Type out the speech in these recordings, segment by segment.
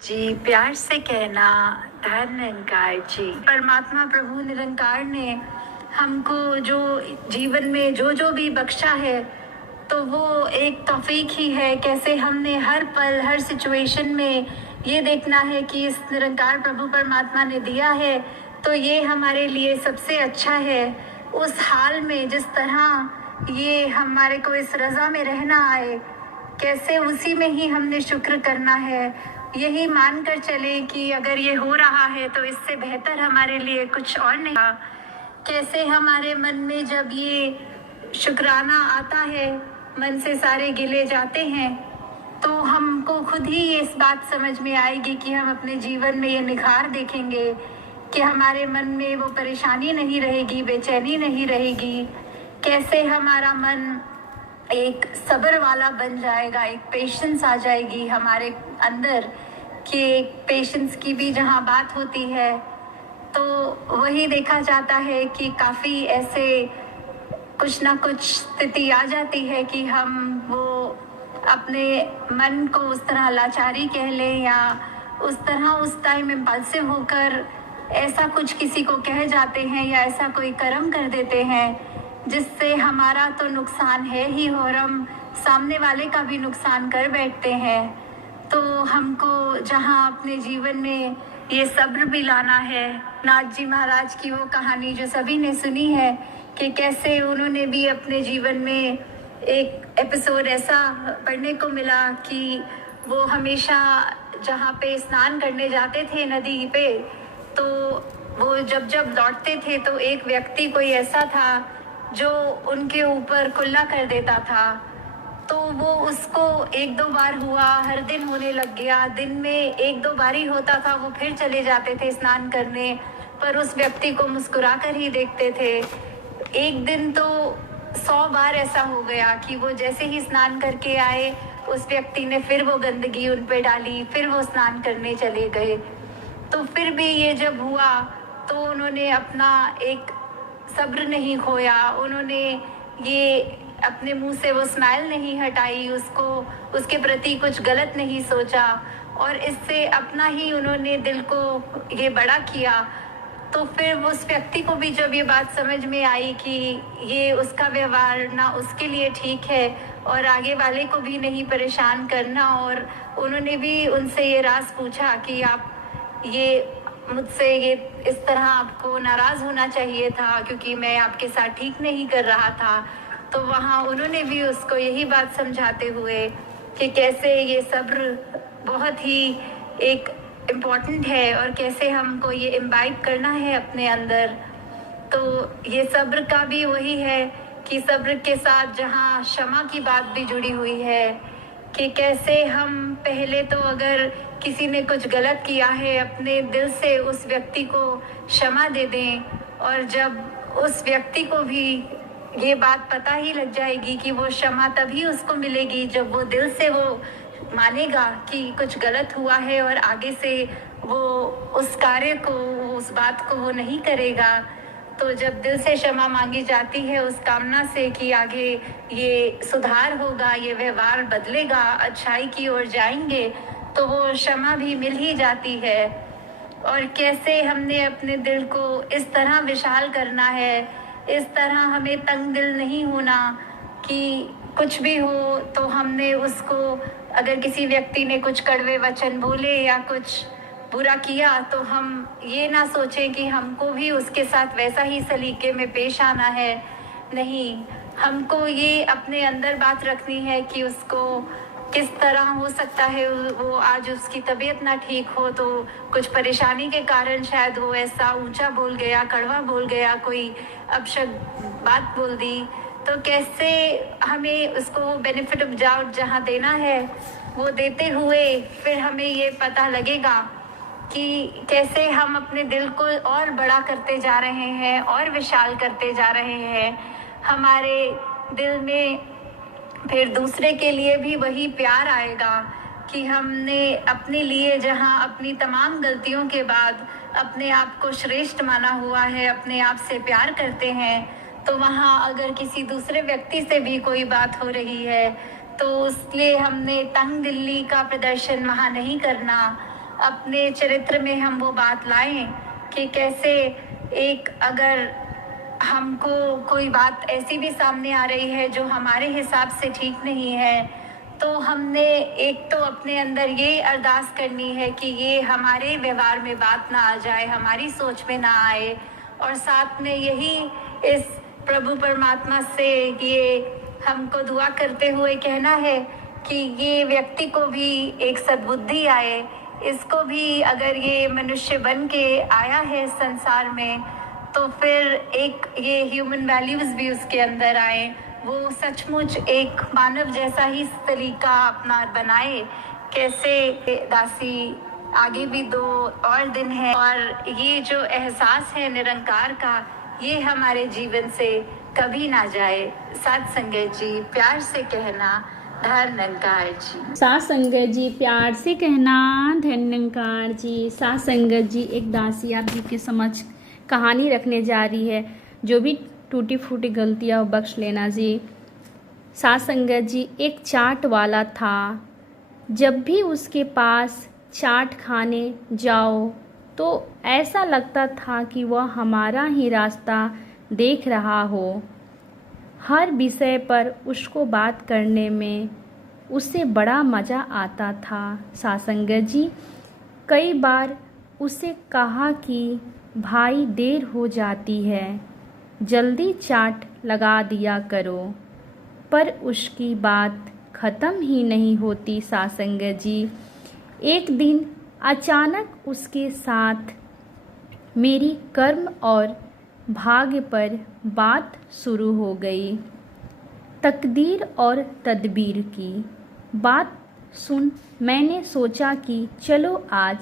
जी प्यार से कहना धन निरंकार जी। परमात्मा प्रभु निरंकार ने हमको जो जीवन में जो जो भी बख्शा है तो वो एक तौफीक ही है। कैसे हमने हर पल हर सिचुएशन में ये देखना है कि इस निरंकार प्रभु परमात्मा ने दिया है तो ये हमारे लिए सबसे अच्छा है। उस हाल में जिस तरह ये हमारे को इस रज़ा में रहना आए, कैसे उसी में ही हमने शुक्र करना है। यही मान कर चले कि अगर ये हो रहा है तो इससे बेहतर हमारे लिए कुछ और नहीं। कैसे हमारे मन में जब ये शुक्राना आता है, मन से सारे गिले जाते हैं, तो हमको खुद ही इस बात समझ में आएगी कि हम अपने जीवन में ये निखार देखेंगे कि हमारे मन में वो परेशानी नहीं रहेगी, बेचैनी नहीं रहेगी। कैसे हमारा मन एक सब्र वाला बन जाएगा, एक पेशेंस आ जाएगी हमारे अंदर कि एक पेशेंस की भी जहाँ बात होती है तो वही देखा जाता है कि काफ़ी ऐसे कुछ ना कुछ स्थिति आ जाती है कि हम वो अपने मन को उस तरह लाचारी कह लें या उस तरह उस टाइम इम्पल्सिव होकर ऐसा कुछ किसी को कह जाते हैं या ऐसा कोई कर्म कर देते हैं जिससे हमारा तो नुकसान है ही और हम सामने वाले का भी नुकसान कर बैठते हैं। तो हमको जहाँ अपने जीवन में ये सब्र भी लाना है। नाथ जी महाराज की वो कहानी जो सभी ने सुनी है कि कैसे उन्होंने भी अपने जीवन में एक एपिसोड ऐसा पढ़ने को मिला कि वो हमेशा जहाँ पे स्नान करने जाते थे नदी पे, तो वो जब जब लौटते थे तो एक व्यक्ति कोई ऐसा था जो उनके ऊपर कुल्ला कर देता था। तो वो उसको एक दो बार हुआ, हर दिन होने लग गया। दिन में एक दो बार ही होता था, वो फिर चले जाते थे स्नान करने, पर उस व्यक्ति को मुस्कुरा कर ही देखते थे। एक दिन तो 100 बार ऐसा हो गया कि वो जैसे ही स्नान करके आए उस व्यक्ति ने फिर वो गंदगी उन पे डाली, फिर वो स्नान करने चले गए। तो फिर भी ये जब हुआ तो उन्होंने अपना एक सब्र नहीं खोया, उन्होंने ये अपने मुंह से वो स्माइल नहीं हटाई, उसको उसके प्रति कुछ गलत नहीं सोचा और इससे अपना ही उन्होंने दिल को ये बड़ा किया। तो फिर उस व्यक्ति को भी जब ये बात समझ में आई कि ये उसका व्यवहार ना उसके लिए ठीक है और आगे वाले को भी नहीं परेशान करना, और उन्होंने भी उनसे ये राज पूछा कि आप ये मुझसे ये इस तरह आपको नाराज़ होना चाहिए था क्योंकि मैं आपके साथ ठीक नहीं कर रहा था। तो वहाँ उन्होंने भी उसको यही बात समझाते हुए कि कैसे ये सब्र बहुत ही एक इम्पॉर्टेंट है और कैसे हमको ये इम्बाइब करना है अपने अंदर। तो ये सब्र का भी वही है कि सब्र के साथ जहाँ क्षमा की बात भी जुड़ी हुई है कि कैसे हम पहले तो अगर किसी ने कुछ गलत किया है अपने दिल से उस व्यक्ति को क्षमा दे दें, और जब उस व्यक्ति को भी ये बात पता ही लग जाएगी कि वो क्षमा तभी उसको मिलेगी जब वो दिल से वो मानेगा कि कुछ गलत हुआ है और आगे से वो उस कार्य को, उस बात को वो नहीं करेगा। तो जब दिल से क्षमा मांगी जाती है उस कामना से कि आगे ये सुधार होगा, ये व्यवहार बदलेगा, अच्छाई की ओर जाएंगे, तो वो क्षमा भी मिल ही जाती है। और कैसे हमने अपने दिल को इस तरह विशाल करना है, इस तरह हमें तंग दिल नहीं होना कि कुछ भी हो तो हमने उसको, अगर किसी व्यक्ति ने कुछ कड़वे वचन बोले या कुछ बुरा किया तो हम ये ना सोचें कि हमको भी उसके साथ वैसा ही सलीके में पेश आना है। नहीं, हमको ये अपने अंदर बात रखनी है कि उसको किस तरह हो सकता है वो आज उसकी तबीयत ना ठीक हो तो कुछ परेशानी के कारण शायद वो ऐसा ऊंचा बोल गया, कड़वा बोल गया, कोई अपशब्द बात बोल दी। तो कैसे हमें उसको बेनिफिट ऑफ डाउट जहाँ देना है वो देते हुए फिर हमें ये पता लगेगा कि कैसे हम अपने दिल को और बड़ा करते जा रहे हैं और विशाल करते जा रहे हैं। हमारे दिल में फिर दूसरे के लिए भी वही प्यार आएगा कि हमने अपने लिए जहाँ अपनी तमाम गलतियों के बाद अपने आप को श्रेष्ठ माना हुआ है, अपने आप से प्यार करते हैं, तो वहाँ अगर किसी दूसरे व्यक्ति से भी कोई बात हो रही है तो इसलिए हमने तंग दिली का प्रदर्शन वहाँ नहीं करना। अपने चरित्र में हम वो बात लाएं कि कैसे एक अगर हमको कोई बात ऐसी भी सामने आ रही है जो हमारे हिसाब से ठीक नहीं है, तो हमने एक तो अपने अंदर ये अरदास करनी है कि ये हमारे व्यवहार में बात ना आ जाए, हमारी सोच में ना आए, और साथ में यही इस प्रभु परमात्मा से ये हमको दुआ करते हुए कहना है कि ये व्यक्ति को भी एक सद्बुद्धि आए, इसको भी अगर ये मनुष्य बन के आया है संसार में, तो फिर एक ये ह्यूमन वैल्यूज़ भी उसके अंदर आए, वो सचमुच एक मानव जैसा ही तरीका अपना बनाए। कैसे दासी आगे भी 2 और दिन है, और ये जो एहसास है निरंकार का, ये हमारे जीवन से कभी ना जाए। साथ संगत जी प्यार से कहना, धन निरंकार जी। साथ संगत जी प्यार से कहना, धन निरंकार जी। साथ संगत जी एक दासी आप जी के समक्ष कहानी रखने जा रही है, जो भी टूटी फूटी गलतियाँ बख्श लेना जी। साथ संगत जी एक चाट वाला था। जब भी उसके पास चाट खाने जाओ तो ऐसा लगता था कि वह हमारा ही रास्ता देख रहा हो। हर विषय पर उसको बात करने में उससे बड़ा मज़ा आता था। साथ संगत जी कई बार उसे कहा कि भाई देर हो जाती है, जल्दी चाट लगा दिया करो, पर उसकी बात ख़त्म ही नहीं होती। साथ संगत जी एक दिन अचानक उसके साथ मेरी कर्म और भाग्य पर बात शुरू हो गई। तकदीर और तदबीर की बात सुन मैंने सोचा कि चलो आज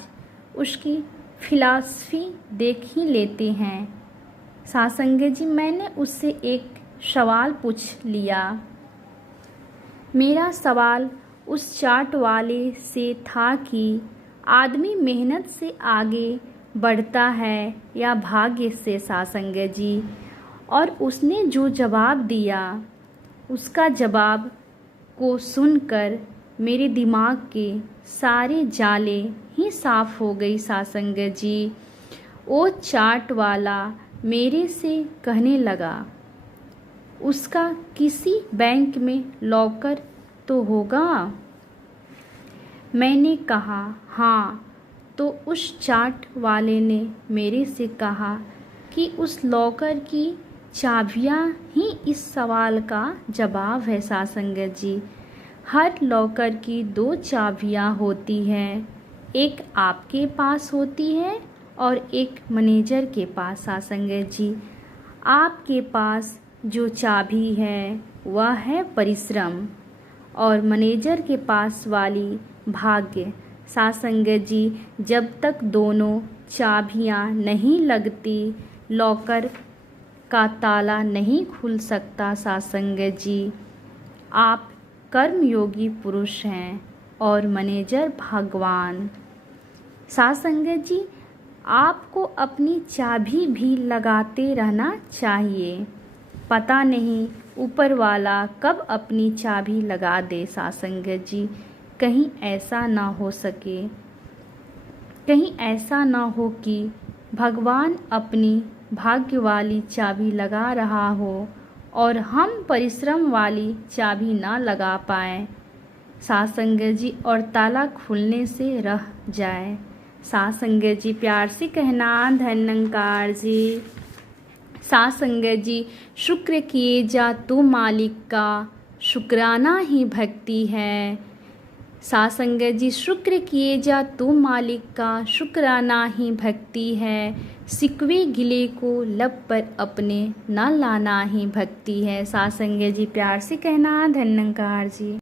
उसकी फिलॉसफी देख ही लेते हैं। साथ संगत जी मैंने उससे एक सवाल पूछ लिया। मेरा सवाल उस चाट वाले से था कि आदमी मेहनत से आगे बढ़ता है या भाग्य से। साथ संगत जी और उसने जो जवाब दिया, उसका जवाब को सुनकर मेरे दिमाग के सारे जाले ही साफ हो गई। साथ संगत जी वो चाट वाला मेरे से कहने लगा, उसका किसी बैंक में लॉकर तो होगा। मैंने कहा हाँ, तो उस चाट वाले ने मेरे से कहा कि उस लॉकर की चाबियाँ ही इस सवाल का जवाब है। साथ संगत जी हर लॉकर की 2 चाबियाँ होती हैं, एक आपके पास होती है और एक मैनेजर के पास। साथ संगत जी आपके पास जो चाबी है वह है परिश्रम, और मैनेजर के पास वाली भाग्य। साथ संगत जी जब तक दोनों चाबियाँ नहीं लगती लॉकर का ताला नहीं खुल सकता। साथ संगत जी आप कर्मयोगी पुरुष हैं और मैनेजर भगवान। साथ संगत जी आपको अपनी चाबी भी लगाते रहना चाहिए, पता नहीं ऊपर वाला कब अपनी चाबी लगा दे। साथ संगत जी कहीं ऐसा ना हो सके, कहीं ऐसा ना हो कि भगवान अपनी भाग्य वाली चाबी लगा रहा हो और हम परिश्रम वाली चाबी ना लगा पाएँ। साथ संगत जी और ताला खुलने से रह जाए। साथ संगत जी प्यार से कहना, धन निरंकार जी। साथ संगत जी शुक्र किए जा तू मालिक का, शुक्राना ही भक्ति है। साथ संगत जी शुक्र किए जा तू मालिक का, शुक्राना ही भक्ति है। सिकवे गिले को लब पर अपने न लाना ही भक्ति है। साथ संगत जी प्यार से कहना, धन निरंकार जी।